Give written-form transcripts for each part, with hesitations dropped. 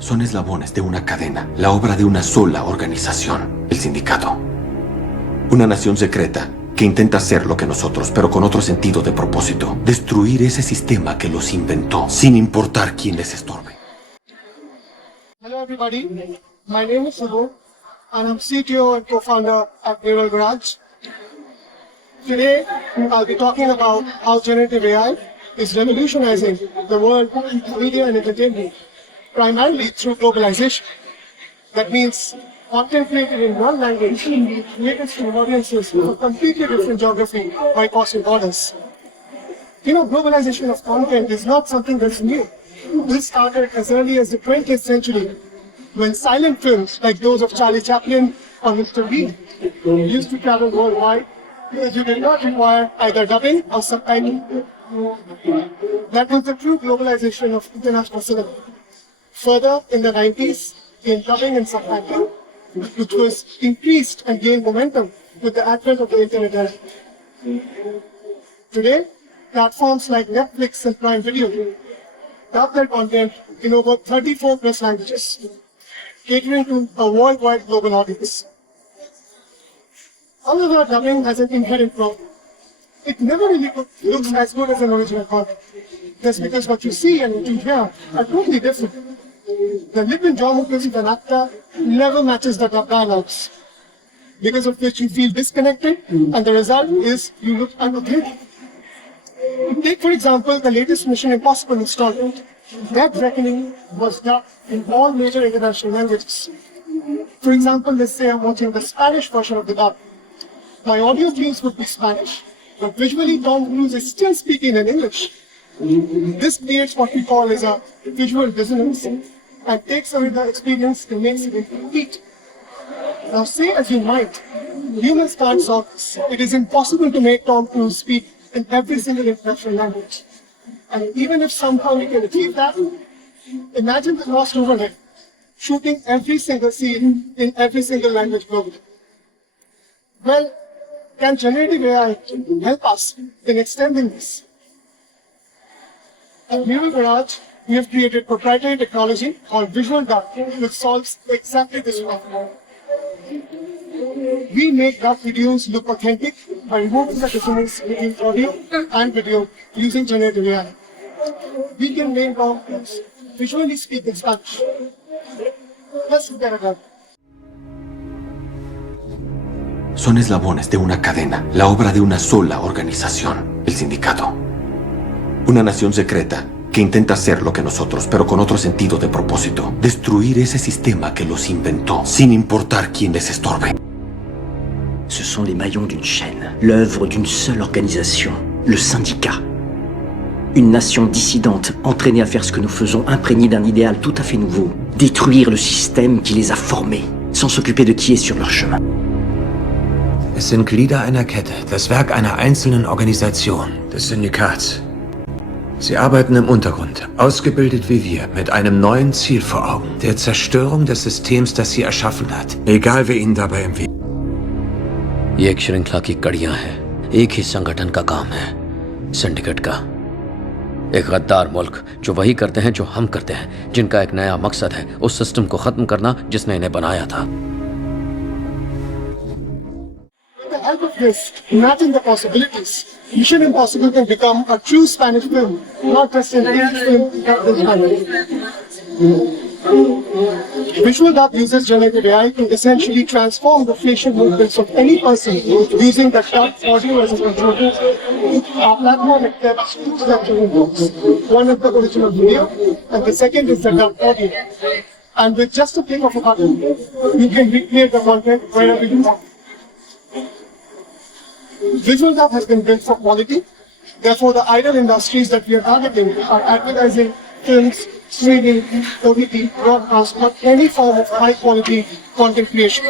Son eslabones de una cadena, la obra de una sola organización, el sindicato. Una nación secreta que intenta hacer lo que nosotros, pero con otro sentido de propósito. Destruir ese sistema que los inventó, sin importar quién les estorbe. Hello everybody, my name is Subbu and I'm CTO and co-founder at Neural Garage. Today, I'll be talking about how generative AI is revolutionizing the world of media and entertainment, primarily through globalization. That means content created in one language created to audiences with a completely different geography by crossing borders. You know, globalization of content is not something that's new. This started as early as the 20th century, when silent films like those of Charlie Chaplin or Mr. Bean used to travel worldwide because you did not require either dubbing or subtitling. That was the true globalization of international cinema. Further, in the 90s, came dubbing and subtitling, which was increased and gained momentum with the advent of the internet era. Today, platforms like Netflix and Prime Video dub their content in over 34 plus languages, catering to a worldwide global audience. However, dubbing has an inherent problem. It never really looks as good as an original content. That's because what you see and what you hear are totally different. The lip and jaw movements of an actor never matches the dialogues, because of which you feel disconnected, and the result is you look unauthentic. Take, for example, the latest Mission Impossible installment. Dead Reckoning was dubbed in all major international languages. For example, let's say I'm watching the Spanish version of the dub. My audio cues would be Spanish, but visually Tom Cruise is still speaking in English. This creates what we call as a visual dissonance and takes away the experience and makes it incomplete. Now, say as you might, humans can't solve this. It is impossible to make Tom Cruise speak in every single international language. And even if somehow we can achieve that, imagine the cost overhead, shooting every single scene in every single language globally. Well, can generative AI help us in extending this? At Neural Garage, we have created proprietary technology called Visual Dub, which solves exactly this problem. We make dub videos look authentic by removing the difference between audio and video using generative AI. We can make Tom Cruise visually speak in Spanish. Let's get it done. Son eslabones de una cadena, la obra de una sola organización, el sindicato. Una nación secreta que intenta hacer lo que nosotros, pero con otro sentido de propósito. Destruir ese sistema que los inventó, sin importar quién les estorbe. Ce sont les maillons d'une chaîne, l'œuvre d'une seule organisation, le syndicat. Une nation dissidente, entraînée à faire ce que nous faisons, imprégnée d'un idéal tout à fait nouveau. Détruire le système qui les a formés, sans s'occuper de qui est sur leur chemin. Es sind Glieder einer Kette, das Werk einer einzelnen Organisation, des Syndikats. Sie arbeiten im Untergrund, ausgebildet wie wir, mit einem neuen Ziel vor Augen. Der Zerstörung des Systems, das sie erschaffen hat. Egal wer ihnen dabei im Weg. ये एक श्रृंखला की कड़ियां हैं। एक ही संगठन का काम है, सिंडिकेट का। एक गद्दार मुल्क जो वही करते हैं जो हम करते हैं, जिनका एक नया मकसद है, उस सिस्टम को खत्म करना जिसने इन्हें बनाया था। With the help of this, imagine the possibilities. Mission Impossible can become a true Spanish film, not just an English film dubbed in Spanish. Visual Dub uses generative AI to essentially transform the facial movements of any person using the dubbed audio as a control. Our platform accepts two structural inputs. One is the original video, and the second is the dubbed audio. And with just a click of a button, you can recreate the content wherever you want. Visual Dub has been built for quality. Therefore, the ideal industries that we are targeting are advertising, films, streaming, OTT, broadcast, or any form of high-quality content creation.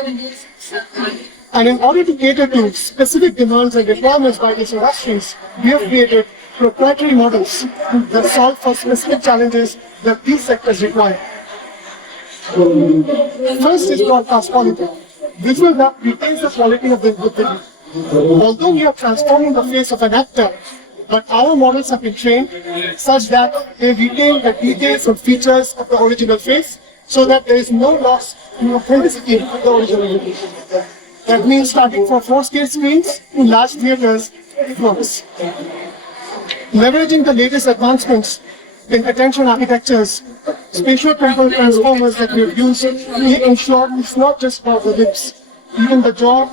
And in order to cater to specific demands and requirements by these industries, we have created proprietary models that solve for specific challenges that these sectors require. First is broadcast quality. Visual Dub retains the quality of the input video. Although we are transforming the face of an actor, but our models have been trained such that they retain the details and features of the original face, so that there is no loss in authenticity of the original video. That means starting from 4K screens to large theaters works. Leveraging the latest advancements in attention architectures, spatial control transformers that we have used, we ensure it's not just about the lips, even the jaw,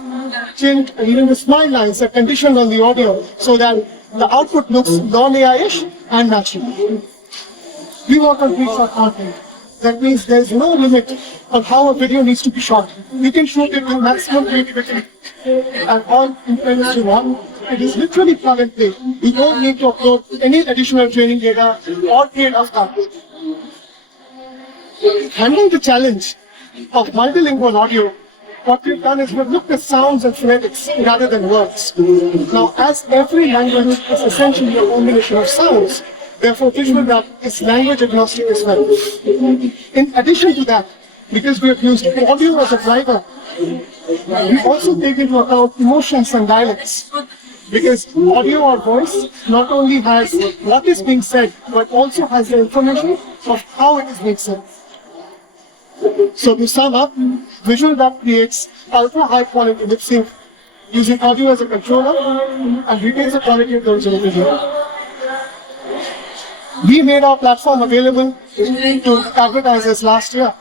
chin, and even the smile lines are conditioned on the audio so that the output looks non-AI-ish and natural. We work on three-shot content. That means there's no limit on how a video needs to be shot. We can shoot it with maximum creativity and all implements you want. It is literally plug and play. We don't need to upload any additional training data or create a content. Handling the challenge of multilingual audio, what we've done is we've looked at sounds and phonetics rather than words. Now, as every language is essentially a combination of sounds, therefore Visual Dub is language agnostic as well. In addition to that, because we have used audio as a driver, we also take into account emotions and dialects. Because audio or voice not only has what is being said, but also has the information of how it is being said. So to sum up, Visual Dub creates ultra high quality lip sync using audio as a controller and retains the quality of the original video. We made our platform available to advertisers last year,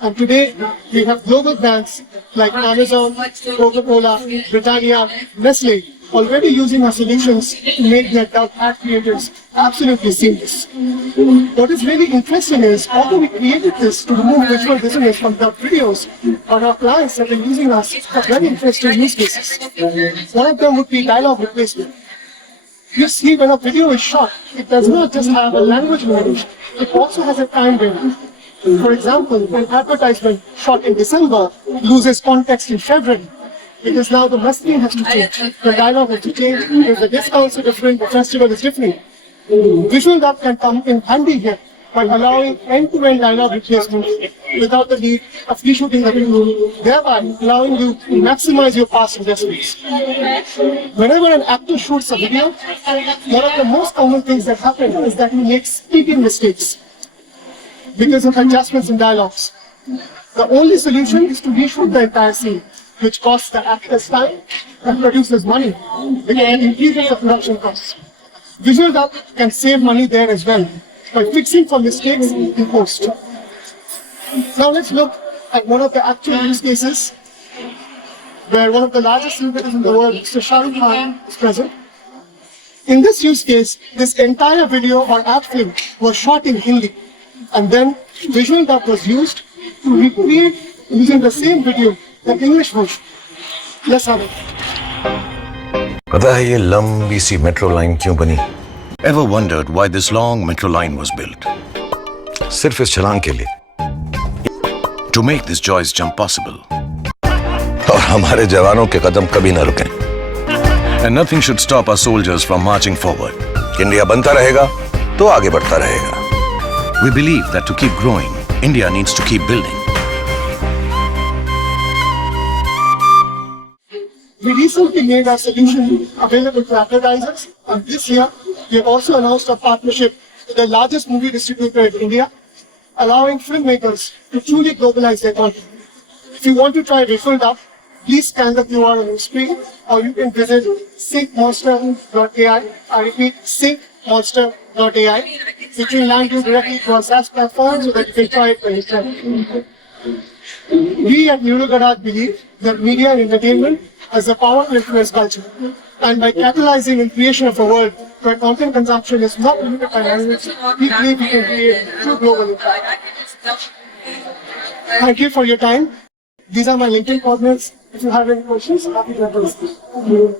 and today we have global brands like Amazon, Coca-Cola, Britannia, Nestle already using our solutions to make their dub ad creatives absolutely seamless. What is really interesting is, although we created this to remove visual dissonance from dub videos, but our clients have been using us for very interesting use cases. One of them would be dialogue replacement. You see, when a video is shot, it does not just have a language variation, it also has a time variation. For example, an advertisement shot in December loses context in February, because now the messaging has to change, the dialogue has to change, if the discounts are different, the festival is different. Visual Dub can come in handy here by allowing end-to-end dialogue replacement without the need of reshooting the video, thereby allowing you to maximize your past investments. Whenever an actor shoots a video, one of the most common things that happen is that he makes speaking mistakes because of adjustments in dialogues. The only solution is to reshoot the entire scene, which costs the actor's time and produces money, because it increases the production costs. Visual Dub can save money there as well by fixing for mistakes in post. Now let's look at one of the actual use cases where one of the largest celebrities in the world, Mr. Shah Rukh Khan, is present. In this use case, this entire video or ad film was shot in Hindi, and then Visual Dub was used to recreate using the same video the English version. Let's have it. पता है ये लंबी सी metro line क्यों बनी? Ever wondered why this long metro line was built? सिर्फ इस छलांग के लिए. To make this joyous jump possible. और हमारे जवानों के कदम कभी न रुकें. And nothing should stop our soldiers from marching forward. India बनता रहेगा, तो आगे बढ़ता रहेगा. We believe that to keep growing, India needs to keep building. We recently made our solution available to advertisers, and this year we have also announced a partnership with the largest movie distributor in India, allowing filmmakers to truly globalize their content. If you want to try Visual Dub, please scan the QR on your screen, or you can visit syncmonster.ai. I repeat, syncmonster.ai, which will land you directly to our SaaS platform so that you can try it for yourself. We at NeuroGarage believe that media and entertainment has the power to influence culture, and by catalyzing the creation of a world where content consumption is not limited by language, we believe we can create true global impact. Thank you for your time. These are my LinkedIn coordinates. If you have any questions, happy to address them.